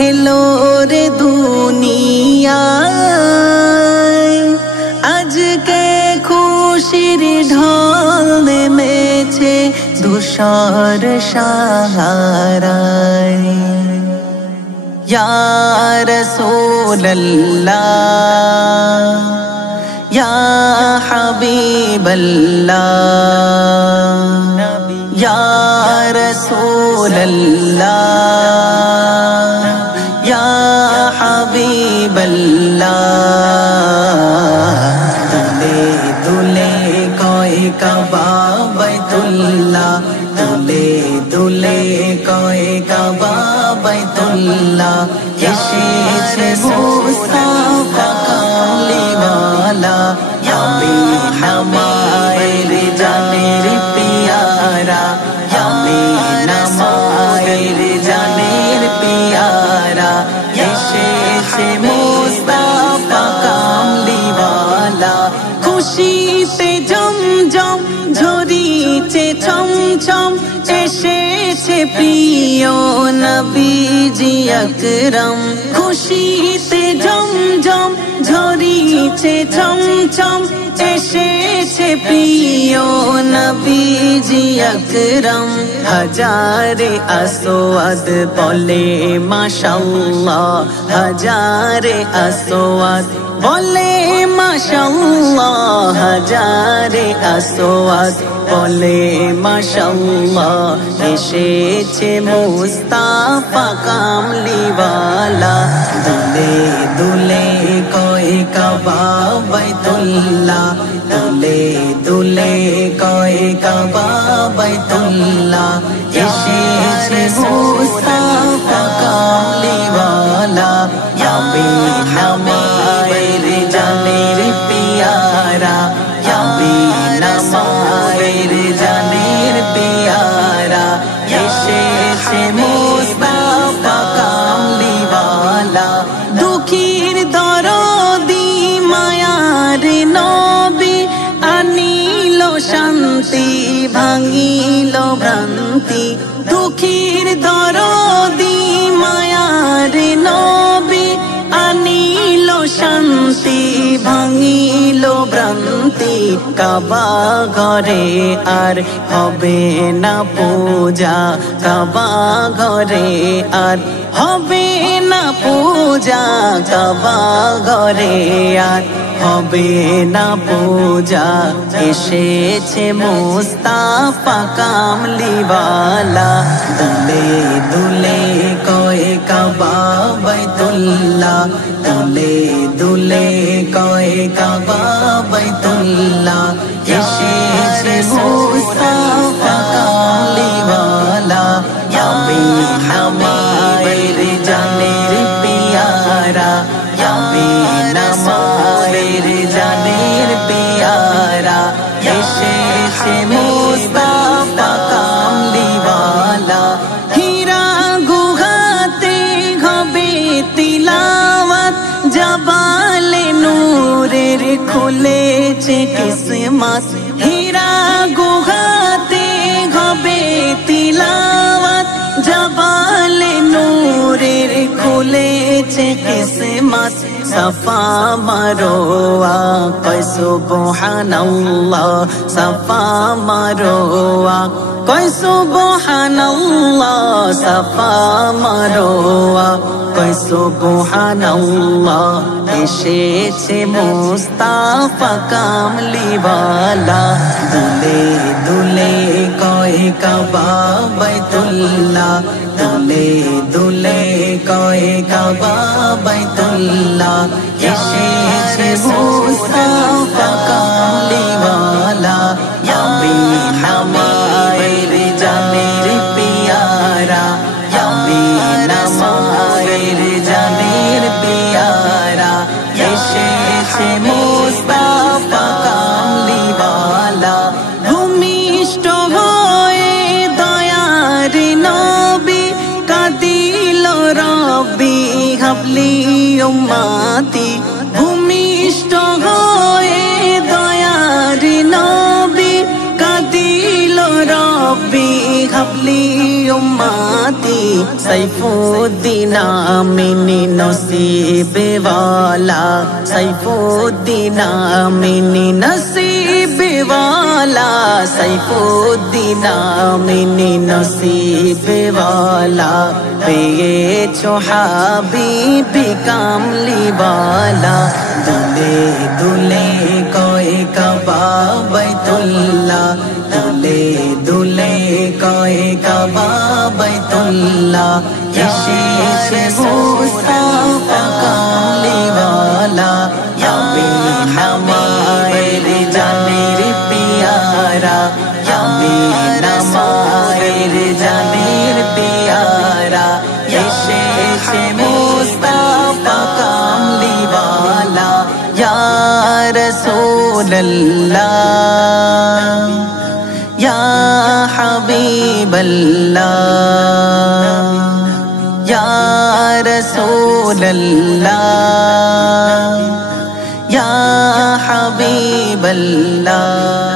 এলো রে দুনিয়ায় আজকে খুশির ঢল নেমেছে ধূসর সাহারায় ইয়া রাসূলুল্লাহ ইয়া হাবিবাল্লাহ ইয়া রাসূলুল্লাহ ইয়া হাবিবাল্লাহ দুলে দুলে কয় কাবা বাইতুল্লাহ দুলে দুলে কয় কাবা বাইতুল্লাহ এসেছে মুস্তাফা কামলিওয়ালা আমিনা মায়ের জানের পিয়ারা আমিনা মায়ের জানের পিয়ারা এসেছে মুস্তাফা কামলিওয়ালা খুশিতে জমজম ঝরিছে ছমছম এসেছে প্রিয় নবীজি আকরাম খুশিতে জমজম ঝরিছে ছমছম এসেছে প্রিয় নবীজি আকরাম হাজারে আসওয়াদ বলে মাশাআল্লাহ হাজারে আসওয়াদ বলে মাশাআল্লাহ হাজারে আসওয়াদ বলে মাশাআল্লাহ এসেছে মুস্তাফা কামলিওয়ালা দুলে দুলে কয় কাবা বাইতুল্লাহ দুলে দুলে কয় কাবা বাইতুল্লাহ এসেছে মুস্তাফা কামলিওয়ালা আমিনা মায়ের জানের পিয়ারা আমিনা মায়ের জানের পিয়ারা এসেছে মুস্তাফা কামলিওয়ালা দুঃখীর দরদি মায়ার নবী আনিল শান্তি ভাঙিল ভ্রান্তি দুঃখীর দরদি মায়ার নবী আনিল শান্তি ভাঙিল ভ্রান্তি কাবা ঘরে আর হবে না পূজা কাবা ঘরে আর হবে না পূজা কাবা ঘরে আর হবে না পূজা এসেছে মুস্তাফা কামলিওয়ালা দুলে দুলে কয় কাবা বাইতুল্লাহ দুলে দুলে কয় কাবা বাইতুল্লাহ এসেছে মুস্তাফা কামলিওয়ালা আমিনা মায়ের জানের পিয়ারা আমিনা মায়ের জানের পিয়ারা এসেছে মুস্তাফা কামলিওয়ালা হীরা গুহাতে হবে তিলাওয়াত জাবালে নূরের খুলেছে কিসমত হীরা গুহাতে হবে তিলাওয়াত জাবালে নূরের খুলেছে কিসমত সাফা মারোয়া কয় সুবহানাল্লাহ সাফা মারোয়া কয় সুবহানাল্লাহ সাফা মারোয়া কয় সুবহানাল্লাহ এসেছে মুস্তাফা কামলিওয়ালা দুলে দুলে কয় কাবা বাইতুল্লাহ দুলে দুলে কয় কাবা বাইতুল্লাহ এসেছে মুস্তাফা কামলিওয়ালা আমিনা মায়ের জানের পিয়ারা আমিনা মায়ের জানের পিয়ারা এসেছে মুস্তাফা কামলিওয়ালা ভূমিষ্ঠ হয়ে দয়ার নবী কাঁদিল রব্বি হাবলি উম্মতি ভূমিষ্ঠ হয়ে सैफुद्दीन आमिनी नसीब वाला सैफुद्दीन आमिनी नसीब वाला सैफुद्दीन आमिनी नसीब वाला पेয়েছো হাবিবি কামলি वाला दुले दुले कोए कबा बैतुल्लाह दुले दुले कोए कबा बैतुल्लाह इशे मुस्तफा कामली वाला या बिना मायर जानेर प्यारा या बिना मायर जानेर प्यारा इशे मुस्तफा कामली वाला या रसूल अल्लाह या हबीब अल्लाह या रसूल अल्लाह या हबीब अल्लाह।